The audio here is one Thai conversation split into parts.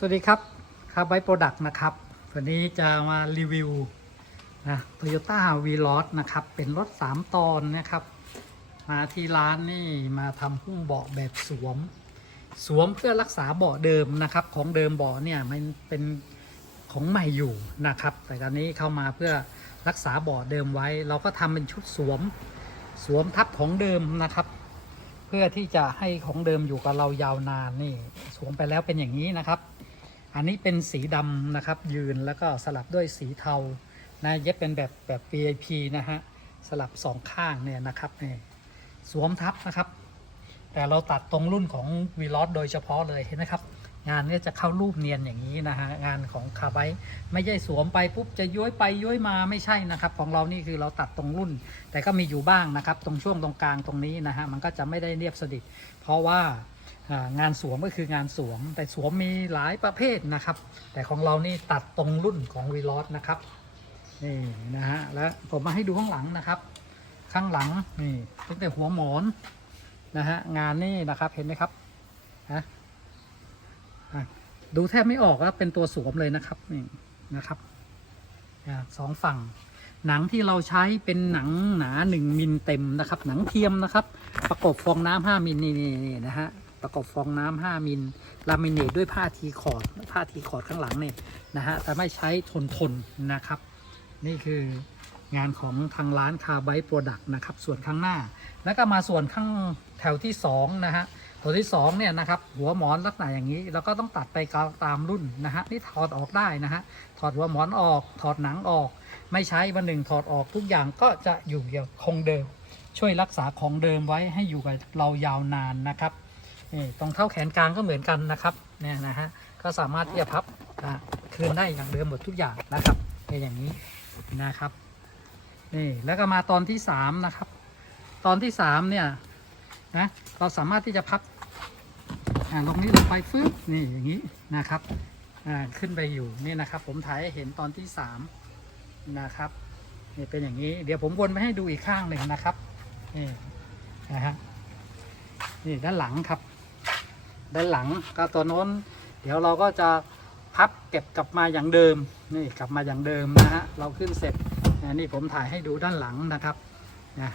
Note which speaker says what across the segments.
Speaker 1: สวัสดีครับคาร์ไบโปรดักต์นะครับ วันนี้จะมารีวิวนะโตโยต้าวีลอสนะครับ เป็นรถ 3 ตอนนะครับ มาที่ร้านนี่มาทำหุ้มเบาะแบบสวม สวมเพื่อรักษาเบาะเดิมนะครับ ของเดิมเบาะเนี่ยมันเป็นของใหม่อยู่นะครับ แต่ตอนนี้เข้ามาเพื่อรักษาเบาะเดิมไว้ เราก็ทำเป็นชุดสวม สวมทับของเดิมนะครับเพื่อที่จะให้ของเดิมอยู่กับเรายาวนานนี่สวมไปแล้วเป็นอย่างนี้นะครับ อันนี้เป็นสีดำนะครับยืนแล้วก็สลับด้วยสีเทานะเย็บเป็นแบบแบบ VIP นะฮะสลับสองข้างเนี่ยนะครับนี่สวมทับนะครับ แต่เราตัดตรงรุ่นของวีลอสโดยเฉพาะเลยเห็นไหมครับ งานเนี้จะเข้ารูปเนียนอย่างนี้นะฮะงานของคาไบไม่ใช่สวมไปปุ๊บจะย้อยไปย้อยมาไม่ใช่นะครับ ของเรานี่คือเราตัดตรงรุ่น แต่ก็มีอยู่บ้างนะครับ ตรงช่วงตรงกลางตรงนี้นะฮะมันก็จะไม่ได้เรียบสนิทเพราะว่า งานสวมก็คืองานสวม แต่สวมมีหลายประเภทนะครับ แต่ของเรานี่ตัดตรงรุ่นของวีลอสนะครับนี่นะฮะแล้วผมมาให้ดูข้างหลังนะครับ ข้างหลังนี่ตั้งแต่หัวหมอนนะฮะงานนี่นะครับเห็นไหมครับฮะดูแทบไม่ออกว่าเป็นตัวสวมเลยนะครับนี่นะครับสองฝั่ง หนังที่เราใช้เป็นหนังหนาหนึ่งมิลเต็มนะครับ หนังเทียมนะครับ ประกบฟองน้ำห้ามิลนี่นะฮะ ประกอบฟองน้ำห้ามิลลามิเนตด้วยผ้าทีคอร์ดผ้าทีคอร์ดข้างหลังเนี่ยนะฮะแต่ไม่ใช้ทนทนนะครับ นี่คืองานของทางร้านคาไบโปรดักต์นะครับ ส่วนข้างหน้า แล้วก็มาส่วนข้างแถวที่ 2 นะฮะแถวที่2เนี่ยนะครับหัวหมอนลักษณะอย่างนี้เราก็ต้องตัดไปตามรุ่นนะฮะนี่ถอดออกได้นะฮะถอดหัวหมอนออก ถอดหนังออก ไม่ใช้วันหนึ่งถอดออกทุกอย่างก็จะอยู่อย่างคงเดิม ช่วยรักษาของเดิมไว้ให้อยู่กับเรายาวนานนะครับ นี่ตรงเท้าแขนกลางก็เหมือนกันนะครับเนี่ยนะฮะก็สามารถที่จะพับคืนได้อย่างเดิมหมดทุกอย่างนะครับเป็นอย่างนี้นะครับนี่แล้วก็มาตอนที่สามนะครับ ตอนที่สามเนี่ยนะเราสามารถที่จะพับลงนี้ลงไปฟึบนี่อย่างนี้นะครับขึ้นไปอยู่นี่นะครับ ผมถ่ายให้เห็นตอนที่สามนะครับนี่เป็นอย่างนี้ เดี๋ยวผมวนไปให้ดูอีกข้างหนึ่งนะครับนี่นะฮะนี่ด้านหลังครับ ด้านหลังก็ตัวโน้น เดี๋ยวเราก็จะพับเก็บกลับมาอย่างเดิมนี่กลับมาอย่างเดิมนะฮะเราขึ้นเสร็จนี่ผมถ่ายให้ดูด้านหลังนะครับนะ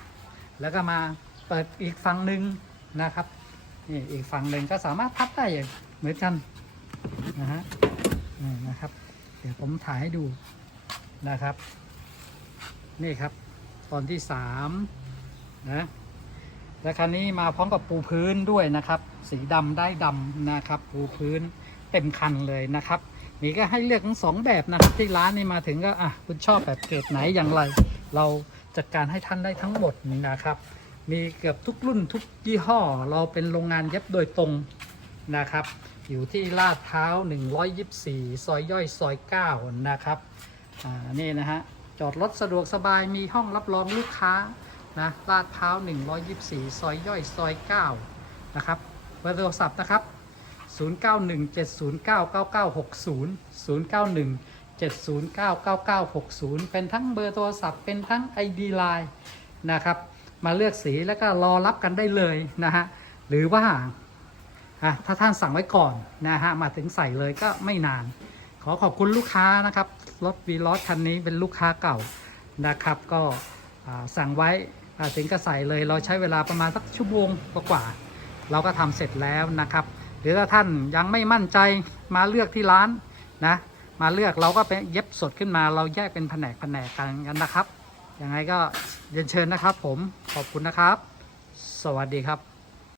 Speaker 1: แล้วก็มาเปิดอีกฝั่งหนึ่งนะครับนี่อีกฝั่งหนึ่งก็สามารถพับได้อย่างเหมือนกันนะฮะนี่นะครับ เดี๋ยวผมถ่ายให้ดูนะครับ นี่ครับตอนที่สามนะ และคันนี้มาพร้อมกับปูพื้นด้วยนะครับ สีดำได้ดำนะครับ ปูพื้นเต็มคันเลยนะครับนี่ก็ให้เลือกทั้งสองแบบนะครับที่ร้านนี่มาถึงก็อะคุณชอบแบบเกรดไหนอย่างไร เราจัดการให้ท่านได้ทั้งหมดนี่นะครับ มีเกือบทุกรุ่นทุกยี่ห้อ เราเป็นโรงงานเย็บโดยตรงนะครับ อยู่ที่ลาดพร้าว 124 ซอยย่อยซอย 9 นะครับอ่านี่นะฮะจอดรถสะดวกสบายมีห้องรับรองลูกค้า นะลาดพร้าว 124 ซอยย่อย ซอย 9 นะครับเบอร์โทรศัพท์นะครับ 0917099960 0917099960 เป็นทั้งเบอร์โทรศัพท์เป็นทั้ง ID Line นะครับ มาเลือกสีแล้วก็รอรับกันได้เลยนะฮะ หรือว่าถ้าท่านสั่งไว้ก่อนนะฮะ มาถึงใส่เลยก็ไม่นาน ขอขอบคุณลูกค้านะครับ รถวีลอสคันนี้เป็นลูกค้าเก่านะครับ ก็สั่งไว้ ถึงก็ใส่เลย เราใช้เวลาประมาณสักชั่วโมงกว่าๆเราก็ทำเสร็จแล้วนะครับ หรือถ้าท่านยังไม่มั่นใจมาเลือกที่ร้านนะมาเลือกเราก็ไปเย็บสดขึ้นมา เราแยกเป็นแผนกแผนกกันกันนะครับยังไงก็เรียนเชิญนะครับผมขอบคุณนะครับ สวัสดีครับ